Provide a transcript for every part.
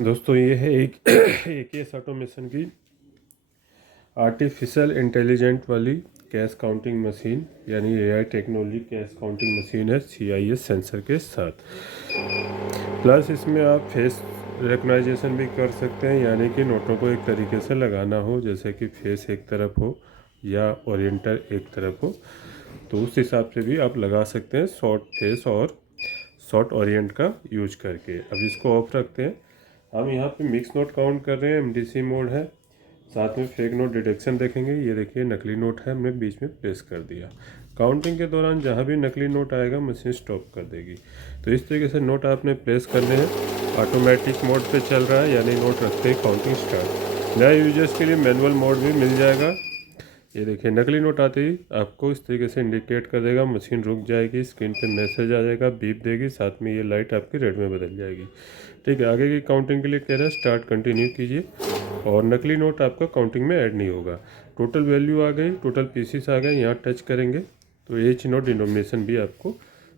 दोस्तों ये है एक AKS ऑटोमेशन की आर्टिफिशियल इंटेलिजेंट वाली कैश काउंटिंग मशीन, यानी AI technology cash counting machine है CIS सेंसर के साथ। प्लस इसमें आप फेस रिकग्नाइजेशन भी कर सकते हैं, यानी कि नोटों को एक तरीके से लगाना हो, जैसे कि फेस एक तरफ हो या ओरिएंटर एक तरफ हो, तो उस हिसाब से भी आप लगा सकते हैं शॉर्ट फेस और शॉर्ट ओरिएंट का यूज करके। अब इसको ऑफ रखते हैं। हम यहाँ पे मिक्स नोट काउंट कर रहे हैं, MDC मोड है, साथ में फेक नोट डिटेक्शन देखेंगे। ये देखिए नकली नोट है, हमने बीच में प्लेस कर दिया। काउंटिंग के दौरान जहाँ भी नकली नोट आएगा मशीन स्टॉप कर देगी। तो इस तरीके से नोट आपने प्लेस करने हैं। ऑटोमेटिक मोड पे चल रहा है, यानी नोट रखते ही काउंटिंग स्टार्ट। नए यूजर्स के लिए मैनुअल मोड भी मिल जाएगा। ये देखिए नकली नोट आते ही आपको इस तरीके से इंडिकेट कर देगा, मशीन रुक जाएगी, स्क्रीन पे मैसेज आ जाएगा, बीप देगी, साथ में ये लाइट आपकी रेड में बदल जाएगी। ठीक है, आगे की काउंटिंग के लिए कह रहा है स्टार्ट कंटिन्यू कीजिए, और नकली नोट आपका काउंटिंग में ऐड नहीं होगा। टोटल वैल्यू आ गई, टोटल पीसीस आ गए। यहाँ टच करेंगे तो एच नोट डिनोमिनेशन भी आपको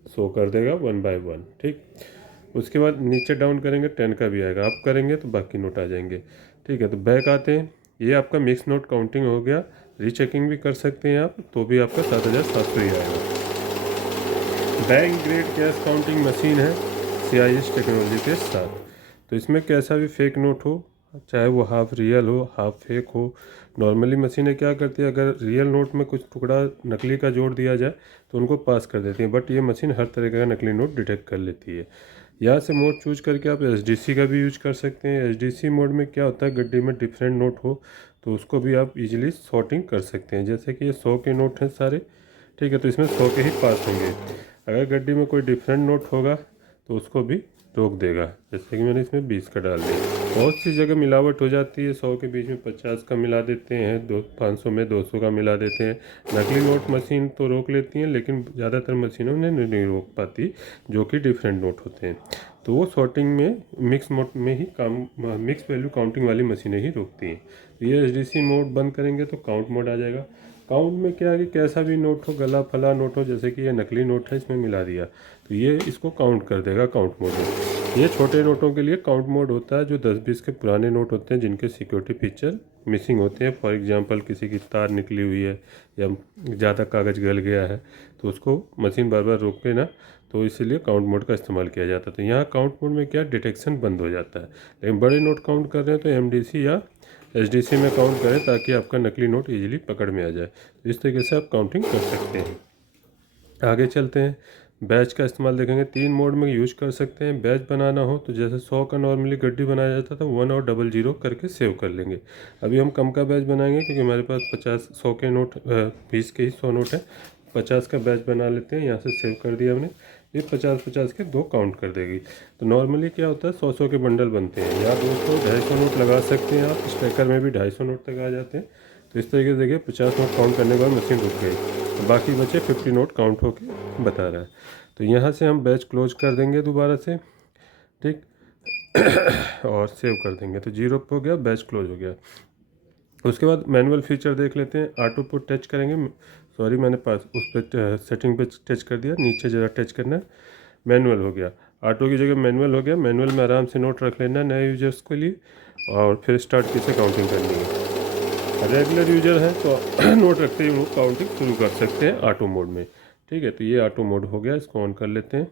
शो कर देगा 1 बाय 1। ठीक, उसके बाद नीचे डाउन करेंगे 10 का भी आएगा, अप करेंगे तो बाकी नोट आ जाएंगे। ठीक है, तो बैक आते हैं। ये आपका मिक्स नोट काउंटिंग हो गया। रीचेकिंग भी कर सकते हैं आप, तो भी आपका 7700 ही आएगा। Bank grade cash counting machine है CIS टेक्नोलॉजी के साथ। तो इसमें कैसा भी फेक नोट हो, चाहे वो हाफ रियल हो हाफ फेक हो, नॉर्मली मशीनें क्या करती है, अगर रियल नोट में कुछ टुकड़ा नकली का जोड़ दिया जाए तो उनको पास कर देती है, बट ये मशीन हर तरह का नकली नोट डिटेक्ट कर लेती है। यहाँ से मोड चूज करके आप SDC का भी यूज कर सकते हैं। SDC मोड में क्या होता है, गड्डी में डिफरेंट नोट हो तो उसको भी आप इजीली सॉर्टिंग कर सकते हैं। जैसे कि ये 100 के नोट हैं सारे, ठीक है, तो इसमें 100 के ही पास होंगे। अगर गड्डी में कोई डिफरेंट नोट होगा तो उसको भी रोक देगा। जैसे कि मैंने इसमें 20 का डाल दिया। बहुत सी जगह मिलावट हो जाती है, 100 के बीच में 50 का मिला देते हैं, 500 में 200 का मिला देते हैं। नकली नोट मशीन तो रोक लेती हैं, लेकिन ज़्यादातर मशीनों ने नहीं रोक पाती, जो कि डिफरेंट नोट होते हैं। तो वो सॉर्टिंग में मिक्स मोड में ही काम, मिक्स वैल्यू काउंटिंग वाली मशीनें ही रोकती हैं। तो ये SDC मोड बंद करेंगे तो काउंट मोड आ जाएगा। काउंट में क्या है कि कैसा भी नोट हो, गला फला नोट हो, जैसे कि ये नकली नोट है, इसमें मिला दिया तो ये इसको काउंट कर देगा काउंट मोड में। ये छोटे नोटों के लिए काउंट मोड होता है, जो 10-20 के पुराने नोट होते हैं जिनके सिक्योरिटी फीचर मिसिंग होते हैं। फॉर एग्जांपल किसी की तार निकली हुई है या ज़्यादा कागज़ गल गया है, तो उसको मशीन बार बार रोके ना, तो इसीलिए काउंट मोड का इस्तेमाल किया जाता है। तो यहाँ काउंट मोड में क्या डिटेक्शन बंद हो जाता है। लेकिन बड़े नोट काउंट कर रहे हैं तो MDC या SDC में काउंट करें, ताकि आपका नकली नोट इजीली पकड़ में आ जाए। तो इस तरीके से आप काउंटिंग कर सकते हैं। आगे चलते हैं, बैच का इस्तेमाल देखेंगे। 3 मोड में यूज कर सकते हैं। बैच बनाना हो तो जैसे 100 का नॉर्मली गड्डी बनाया जाता था, 1 और 00 करके सेव कर लेंगे। अभी हम कम का बैच बनाएंगे, क्योंकि हमारे पास 100 के नोट 20 के ही 100 नोट है। 50 का बैच बना लेते हैं। यहाँ से सेव कर दिया हमने। ये 50-50 के 2 काउंट कर देगी। तो नॉर्मली क्या होता है, 100-100 के बंडल बनते हैं, या 200-250 नोट लगा सकते हैं आप। स्ट्रेकर में भी 250 नोट तक आ जाते हैं। तो इस तरीके से देखिए 50 नोट काउंट करने के बाद मशीन रुक गई, तो बाकी बचे 50 नोट काउंट होके बता रहा है। तो यहाँ से हम बैच क्लोज कर देंगे दोबारा से, ठीक और सेव कर देंगे। तो 0 पे हो गया, बैच क्लोज हो गया। उसके बाद मैनुअल फीचर देख लेते हैं। ऑटो पर टच करेंगे, सॉरी मैंने पास उस पर सेटिंग पे टच कर दिया, नीचे ज़रा टच करना है, मैनुअल हो गया। ऑटो की जगह मैनुअल हो गया। मैनुअल में आराम से नोट रख लेना नए यूजर्स के लिए, और फिर स्टार्ट की से काउंटिंग करनी है। रेगुलर यूजर है तो नोट रखते ही वो काउंटिंग शुरू कर सकते हैं ऑटो मोड में। ठीक है, तो ये ऑटो मोड हो गया, इसको ऑन कर लेते हैं।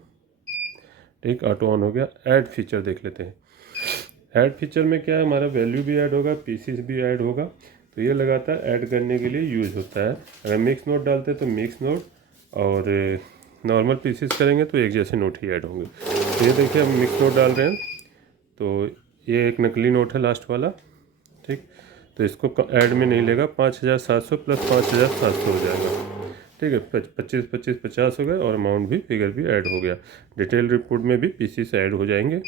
ठीक, ऑटो ऑन हो गया। ऐड फीचर देख लेते हैं। ऐड फीचर में क्या है, हमारा वैल्यू भी ऐड होगा, पीसीस भी ऐड होगा। तो ये लगातार ऐड करने के लिए यूज होता है। अगर मिक्स नोट डालते हैं तो मिक्स नोट, और नॉर्मल पीसीस करेंगे तो एक जैसे नोट ही ऐड होंगे। तो ये देखिए हम मिक्स नोट डाल रहे हैं, तो ये एक नकली नोट है लास्ट वाला। ठीक, तो इसको ऐड में नहीं लेगा। 5700 प्लस 5700 हो जाएगा। ठीक है, 25-25 50 हो गए, और अमाउंट भी फिगर भी ऐड हो गया। डिटेल रिपोर्ट में भी पीसी से ऐड हो जाएंगे।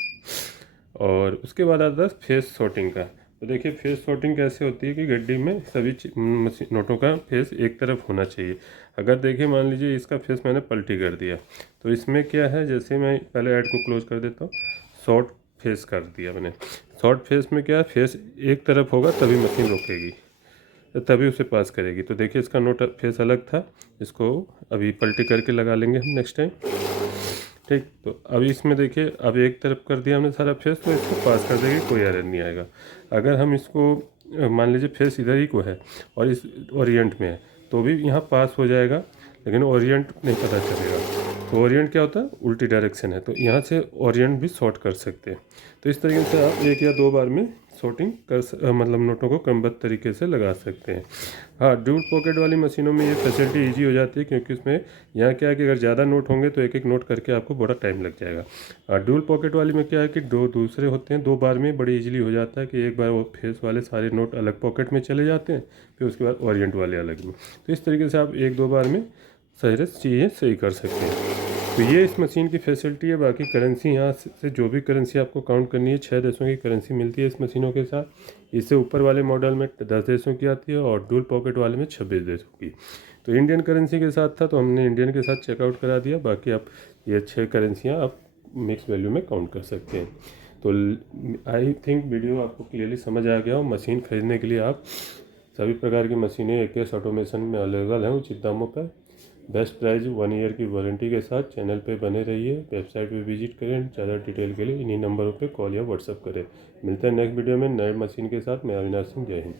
और उसके बाद आता है फेस सॉर्टिंग का। तो देखिए फेस सॉर्टिंग कैसे होती है कि गड्डी में सभी नोटों का फेस एक तरफ होना चाहिए। अगर देखिए मान लीजिए इसका फेस मैंने पलटी कर दिया, तो इसमें क्या है, जैसे मैं पहले ऐड को क्लोज कर देता हूँ, शॉर्ट फेस कर दिया मैंने। शॉर्ट फेस में क्या है, फेस एक तरफ होगा तभी मशीन रोकेगी, तभी उसे पास करेगी। तो देखिए इसका नोट फेस अलग था, इसको अभी पलटी करके लगा लेंगे हम नेक्स्ट टाइम। ठीक। तो अभी इसमें देखिए, अब एक तरफ कर दिया हमने सारा फेस, तो इसको पास कर देंगे, कोई एरर नहीं आएगा। अगर हम इसको मान लीजिए फेस इधर ही को है और इस ओरिएंट में है, तो भी यहाँ पास हो जाएगा, लेकिन ओरिएंट नहीं पता चलेगा। तो ओरिएंट क्या होता है, उल्टी डायरेक्शन है, तो यहाँ से ओरिएंट भी सॉर्ट कर सकते हैं। तो इस तरीके से आप 1 या 2 बार में सॉर्टिंग मतलब नोटों को क्रमबद्ध तरीके से लगा सकते हैं। हाँ, ड्यूल पॉकेट वाली मशीनों में ये फैसिलिटी ईजी हो जाती है, क्योंकि उसमें यहाँ क्या है कि अगर ज़्यादा नोट होंगे तो एक एक नोट करके आपको बड़ा टाइम लग जाएगा। और ड्यूल पॉकेट वाली में क्या है कि 2 दूसरे होते हैं, 2 बार में बड़ी इजीली हो जाता है कि एक बार वो फेस वाले सारे नोट अलग पॉकेट में चले जाते हैं, फिर उसके बाद ओरिएंट वाले अलग में। तो इस तरीके से आप 1-2 बार में सारी चीज़ें सही कर सकते हैं। तो ये इस मशीन की फैसिलिटी है। बाकी करेंसी यहाँ से जो भी करेंसी आपको काउंट करनी है, 6 देशों की करेंसी मिलती है इस मशीनों के साथ। इससे ऊपर वाले मॉडल में 10 देशों की आती है और डुअल पॉकेट वाले में 26 देशों की। तो इंडियन करेंसी के साथ था, तो हमने इंडियन के साथ चेकआउट करा दिया। बाकी आप ये 6 करेंसियाँ आप मिक्स वैल्यू में काउंट कर सकते हैं। तो आई थिंक वीडियो आपको क्लियरली समझ आ गया हो। मशीन खरीदने के लिए आप सभी प्रकार की मशीनें AKS ऑटोमेशन में अवेलेबल हैं उचित दामों पर। बेस्ट प्राइस 1 ईयर की वारंटी के साथ। चैनल पे बने रहिए, वेबसाइट पे विजिट करें। ज़्यादा डिटेल के लिए इन्हीं नंबरों पे कॉल या व्हाट्सअप करें। मिलते हैं नेक्स्ट वीडियो में नए मशीन के साथ। मैं अविनाश सिंह, जय हिंद।